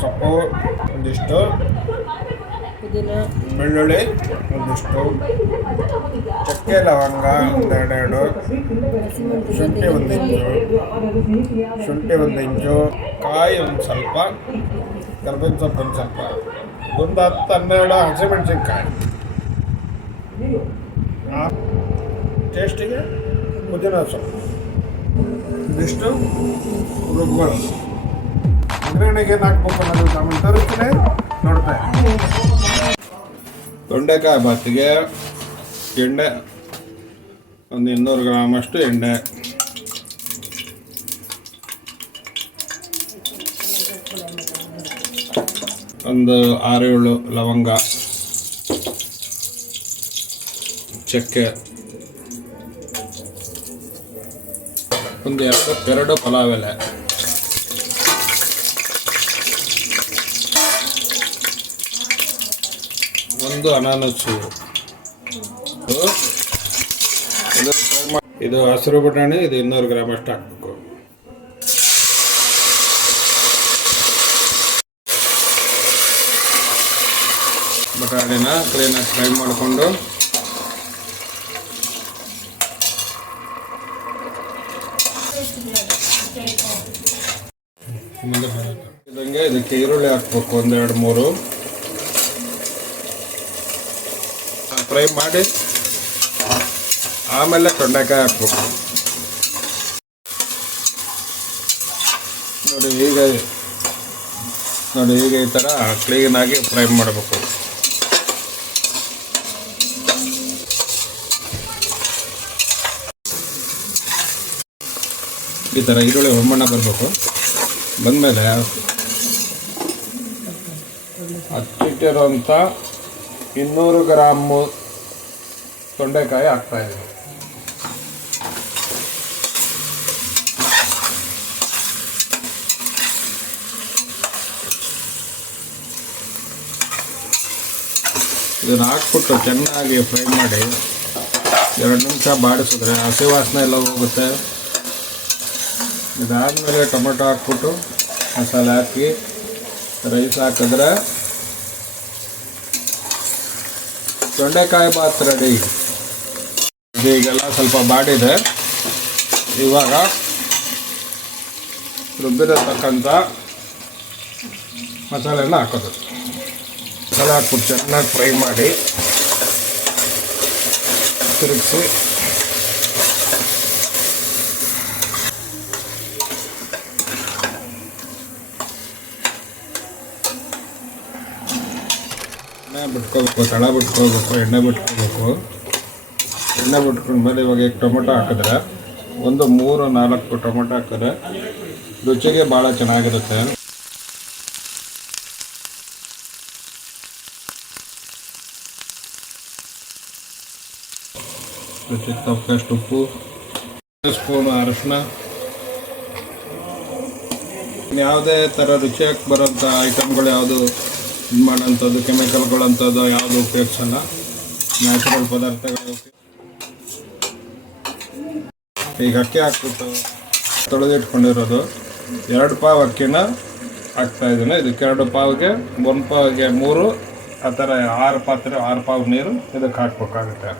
ಸೊಪ್ಪು ಒಂದಿಷ್ಟು, ಬೆಳ್ಳುಳ್ಳಿ ಒಂದಿಷ್ಟು, ಚಕ್ಕೆ ಲವಂಗ ಒಂದೆರಡು, ಶುಂಠಿ ಒಂದು ಇಂಚು, ಕಾಯಿ ಒಂದು ಸ್ವಲ್ಪ, ಕರ್ಬೇವಿನ ಸೊಪ್ಪು ಒಂದು ಸ್ವಲ್ಪ, ಒಂದು 10-12 ಹಸಿಮೆಣಸಿನ್ಕಾಯಿ, ಟೇಸ್ಟಿಗೆ ಪುದೀನ ಸೊಪ್ಪು ಇದಿಷ್ಟು ರುಬ್ಬೋದು. ಒಗ್ಗರಣೆಗೆ ಏನು ಹಾಕ್ಬೇಕು ಅನ್ನೋದು ನಮ್ಮ ತೋರಿಸ್ತೀನಿ, ನೋಡ್ತಾ ತೊಂಡೆಕಾಯಿ ಬಾತಿಗೆ ಎಣ್ಣೆ ಒಂದು 200 ಗ್ರಾಮಷ್ಟು ಎಣ್ಣೆ, ಒಂದು 6-7 ಲವಂಗ, ಚಕ್ಕೆ, ಒಂದು 2 ಪಲಾವ್ ಎಲೆ, ಒಂದು ಅನಾನಸು, ಇದು ಹಸಿರು ಬಟಾಣಿ, ಇದು 200 ಗ್ರಾಮ್ ಅಷ್ಟು ಹಾಕಬೇಕು. ಬಟಾಣಿನ ಕ್ಲೀನಾಗಿ ಫ್ರೈ ಮಾಡಿಕೊಂಡು ಇದಂಗೆ ಇದಕ್ಕೆ ಈರುಳ್ಳಿ ಹಾಕ್ಬೇಕು, 1-2-3 ಫ್ರೈ ಮಾಡಿ ಆಮೇಲೆ ತೊಂಡೆಕಾಯಿ ಹಾಕ್ಬೇಕು. ನೋಡಿ ಈಗ ಈ ಥರ ಕ್ಲೀನಾಗಿ ಫ್ರೈ ಮಾಡಬೇಕು. ಈ ಥರ ಈರುಳ್ಳಿ ಹೊಂಬಣ್ಣ ಬರಬೇಕು. ಬಂದಮೇಲೆ ಹಚ್ಚಿಟ್ಟಿರೋಂಥ 200 ಗ್ರಾಮು ತೊಂಡೆಕಾಯಿ ಹಾಕ್ತಾಯಿದ್ದೀನಿ. ಇದನ್ನು ಹಾಕ್ಬಿಟ್ಟು ಚೆನ್ನಾಗಿ ಫ್ರೈ ಮಾಡಿ 2 ನಿಮಿಷ ಬಾಡಿಸಿದ್ರೆ ಹಸಿ ವಾಸನೆ ಎಲ್ಲ ಹೋಗುತ್ತೆ. ಇದಾದಮೇಲೆ ಟೊಮೆಟೊ ಹಾಕ್ಬಿಟ್ಟು ಮಸಾಲೆ ಹಾಕಿ ರೈಸ್ ಹಾಕಿದ್ರೆ ತೊಂಡೆಕಾಯಿ ಬಾತ್ ರೆಡಿ. ಈಗೆಲ್ಲ ಸ್ವಲ್ಪ ಬಾಡಿದೆ. ಇವಾಗ ರುಬ್ಬಿರತಕ್ಕಂಥ ಮಸಾಲೆನ ಹಾಕೋದು. ಮಸಾಲೆ ಹಾಕ್ಬಿಟ್ಟು ಚೆನ್ನಾಗಿ ಫ್ರೈ ಮಾಡಿ ತಿರುಗಿಸಿ ಬಿಟ್ಕೋಬೇಕು, ತಳ ಬಿಟ್ಕೋಬೇಕು, ಎಣ್ಣೆ ಬಿಟ್ಕೋಬೇಕು. ಎಣ್ಣೆ ಬಿಟ್ಕೊಂಡ್ಮೇಲೆ ಇವಾಗ ಈಗ ಟೊಮೊಟೊ ಹಾಕಿದ್ರೆ ಒಂದು 3-4 ಟೊಮೊಟೊ ಹಾಕಿದ್ರೆ ರುಚಿಗೆ ಭಾಳ ಚೆನ್ನಾಗಿರುತ್ತೆ. ರುಚಿಗೆ ತಕ್ಕಷ್ಟು ಉಪ್ಪು, 1 ಸ್ಪೂನು ಅರಿಶಿನ. ಯಾವುದೇ ಥರ ರುಚಿಯಾಗಿ ಬರೋಂಥ ಐಟಮ್ಗಳು ಯಾವುದು ಇದು ಮಾಡೋಂಥದ್ದು ಕೆಮಿಕಲ್ಗಳಂಥದ್ದು ಯಾವುದು ಉಪಯೋಗಿಸಲ್ಲ. ನ್ಯಾಚುರಲ್ ಪದಾರ್ಥಗಳು. ಈಗ ಅಕ್ಕಿ ಹಾಕ್ಬಿಟ್ಟು ತೊಳೆದಿಟ್ಕೊಂಡಿರೋದು 2 ಪಾವ್ ಅಕ್ಕಿನ ಹಾಕ್ತಾಯಿದ್ದೀನಿ. ಇದಕ್ಕೆ 2 ಪಾವ್ಗೆ 1 ಪಾವ್ಗೆ 3, ಆ ಥರ 6 ಪಾತ್ರೆ 6 ಪಾವ್ ನೀರು ಇದಕ್ಕೆ ಹಾಕ್ಬೇಕಾಗುತ್ತೆ.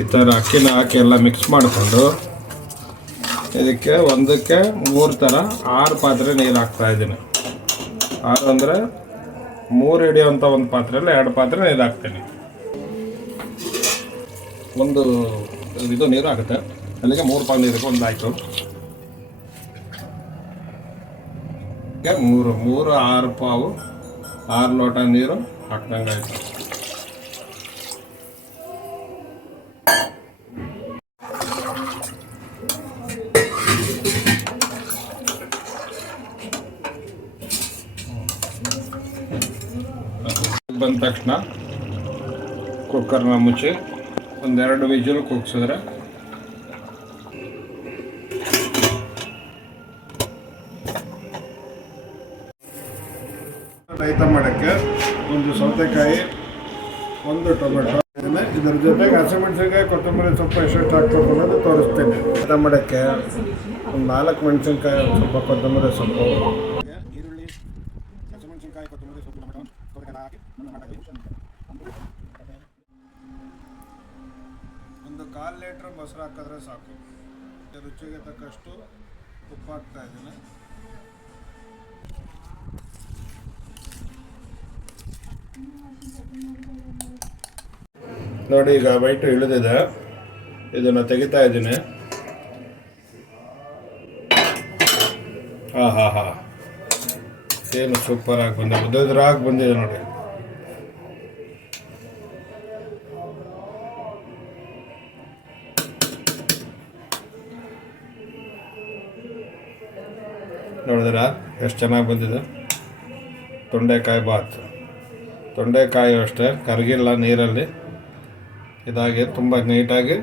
ಈ ಥರ ಅಕ್ಕಿನ ಹಾಕಿ ಎಲ್ಲ ಮಿಕ್ಸ್ ಮಾಡಿಕೊಂಡು ಇದಕ್ಕೆ 1ಕ್ಕೆ 3 ಥರ 6 ಪಾತ್ರೆ ನೀರು ಹಾಕ್ತಾಯಿದ್ದೀನಿ. 6 ಅಂದರೆ 3 ಹಿಡಿಯೋಂಥ ಒಂದು ಪಾತ್ರೆಯಲ್ಲಿ 2 ಪಾತ್ರೆ ನೀರು ಹಾಕ್ತೀನಿ. ಒಂದು ಇದು ನೀರು ಆಗುತ್ತೆ, ಅಲ್ಲಿಗೆ 3 ಪಾವ್ ನೀರಿಗೆ 1 ಆಯಿತು. 6 ಪಾವು 6 ಲೋಟ ನೀರು ಹಾಕ್ದಂಗೆ ಆಯಿತು. ಬಂದ ತಕ್ಷಣ ಕುಕ್ಕರ್ನ ಮುಚ್ಚಿ 1-2 ವಿಜಿಲ್ ಕೂಗಿಸಿದ್ರೆ ರೈತ ಮಾಡೋಕ್ಕೆ 1 ಸೌತೆಕಾಯಿ, 1 ಟೊಮೆಟೊ, ಇದ್ರ ಜೊತೆಗೆ ಹಸಿಮೆಣಸಿನ್ಕಾಯಿ ಕೊತ್ತಂಬರಿ ಸೊಪ್ಪು ಎಷ್ಟೆಷ್ಟು ಹಾಕ್ಬೇಕು ಅನ್ನೋದು ತೋರಿಸ್ತೇನೆ. ಊಟ ಮಾಡೋಕ್ಕೆ ಒಂದು 4 ಮೆಣಸಿನ್ಕಾಯಿ, ಒಂದು ಸ್ವಲ್ಪ ಕೊತ್ತಂಬರಿ ಸೊಪ್ಪು, ಈರುಳ್ಳಿ, ಹಸಿಮೆಣಸಿನ್ಕಾಯಿ, ಕೊತ್ತಂಬರಿ ಸೊಪ್ಪು, ಟೊಮೆಟೊ ಹಾಕಿ ಒಂದು 1/4 ಲೀಟ್ರ್ ಮೊಸರು ಹಾಕಿದ್ರೆ ಸಾಕು. ರುಚಿಗೆ ತಕ್ಕಷ್ಟು ಉಪ್ಪು ಹಾಕ್ತಾ ಇದ್ದೀನಿ. ನೋಡಿ, ಈಗ ವೈಟು ಇಳಿದಿದೆ, ಇದನ್ನು ತೆಗಿತಾ ಇದ್ದೀನಿ. ಹಾ ಏನು ಸೂಪರ್ ಆಗಿ ಬಂದಿದೆ, ಉದ್ರಾಗಿ ಬಂದಿದೆ ನೋಡಿ. ನೋಡಿದ್ರ ಎಷ್ಟು ಚೆನ್ನಾಗಿ ಬಂದಿದೆ ತೊಂಡೆಕಾಯಿ ಬಾತ್. ತೊಂಡೆಕಾಯಿ ಅಷ್ಟೇ ಕರಗಿಲ್ಲ ನೀರಲ್ಲಿ, ಇದಾಗಿ ತುಂಬ ನೀಟಾಗಿ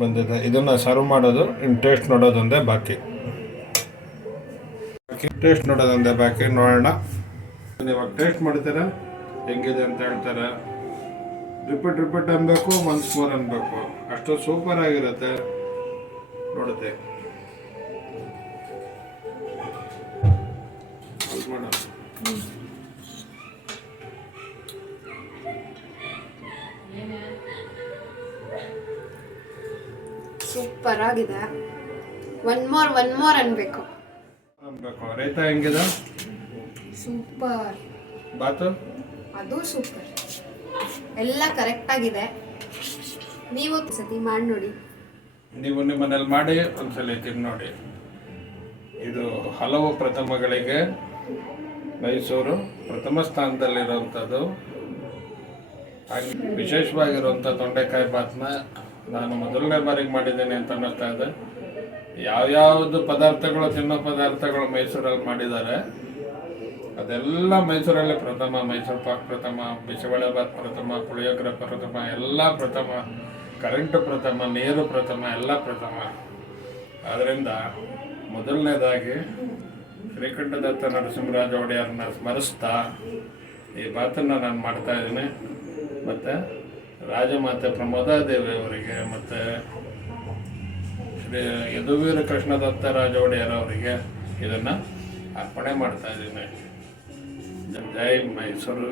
ಬಂದಿದೆ. ಇದನ್ನು ಸರ್ವ್ ಮಾಡೋದು, ಇನ್ನು ಟೇಸ್ಟ್ ನೋಡೋದೊಂದೇ ಬಾಕಿ. ನೋಡೋಣ. ಇವಾಗ ಟೇಸ್ಟ್ ಮಾಡ್ತೀರಾ ಹೆಂಗಿದೆ ಅಂತ ಹೇಳ್ತಾರೆ. ರಿಪೀಟ್ ಅನ್ಬೇಕು, ಒನ್ಸ್ ಮೋರ್ ಅನ್ಬೇಕು, ಅಷ್ಟು ಸೂಪರ್ ಆಗಿರುತ್ತೆ. ನೋಡುತ್ತೆ ಸೂಪರ್ ಆಗಿದೆ. ಒನ್ ಮೋರ್ ಅನ್ಬೇಕು. ರೈತ ಹೆಂಗಿದೆ? ಸೂಪರ್. ಬಾತು ಅದು ಸೂಪರ್. ಎಲ್ಲ ಕರೆಕ್ಟ್ ಆಗಿದೆ. ನೀವು ಸತಿ ಮಾಡಿ ನೋಡಿ. ನೀವು ನಿಮ್ಮ ಮನೇಲಿ ಮಾಡಿ ಒಂದ್ಸಲ ತಿಂದು ನೋಡಿ. ಇದು ಹಲವು ಪ್ರಥಮಗಳಿಗೆ ಮೈಸೂರು ಪ್ರಥಮ ಸ್ಥಾನದಲ್ಲಿರುವಂಥದ್ದು. ಹಾಗೆ ವಿಶೇಷವಾಗಿರುವಂಥ ತೊಂಡೆಕಾಯಿ ಬಾತನ್ನ ನಾನು ಮೊದಲನೇ ಬಾರಿಗೆ ಮಾಡಿದ್ದೇನೆ ಅಂತ ಅನ್ನಿಸ್ತಾ ಇದೆ. ಯಾವ್ಯಾವುದು ಪದಾರ್ಥಗಳು, ತಿನ್ನೋ ಪದಾರ್ಥಗಳು ಮೈಸೂರಲ್ಲಿ ಮಾಡಿದ್ದಾರೆ ಅದೆಲ್ಲ ಮೈಸೂರಲ್ಲೇ ಪ್ರಥಮ. ಮೈಸೂರು ಪಾಕ್ ಪ್ರಥಮ, ಬಿಸಿಬೇಳೆ ಬಾತ್ ಪ್ರಥಮ, ಪುಳಿಯೋಗರೆ ಪ್ರಥಮ, ಎಲ್ಲ ಪ್ರಥಮ, ಕರೆಂಟು ಪ್ರಥಮ, ನೀರು ಪ್ರಥಮ, ಎಲ್ಲ ಪ್ರಥಮ. ಆದ್ದರಿಂದ ಮೊದಲನೇದಾಗಿ ಶ್ರೀಕಂಠದತ್ತ ನರಸಿಂಹರಾಜ ಒಡೆಯರನ್ನ ಸ್ಮರಿಸ್ತಾ ಈ ಬಾತನ್ನು ನಾನು ಮಾಡ್ತಾಯಿದ್ದೀನಿ. ಮತ್ತು ರಾಜಮಾತೆ ಪ್ರಮೋದಾದೇವಿ ಅವರಿಗೆ ಮತ್ತು ಶ್ರೀ ಯದುವೀರ ಕೃಷ್ಣದತ್ತ ರಾಜ ಒಡೆಯರ್ ಅವರಿಗೆ ಇದನ್ನು ಅರ್ಪಣೆ ಮಾಡ್ತಾಯಿದ್ದೀನಿ. ಜೈ ಮೈಸೂರು.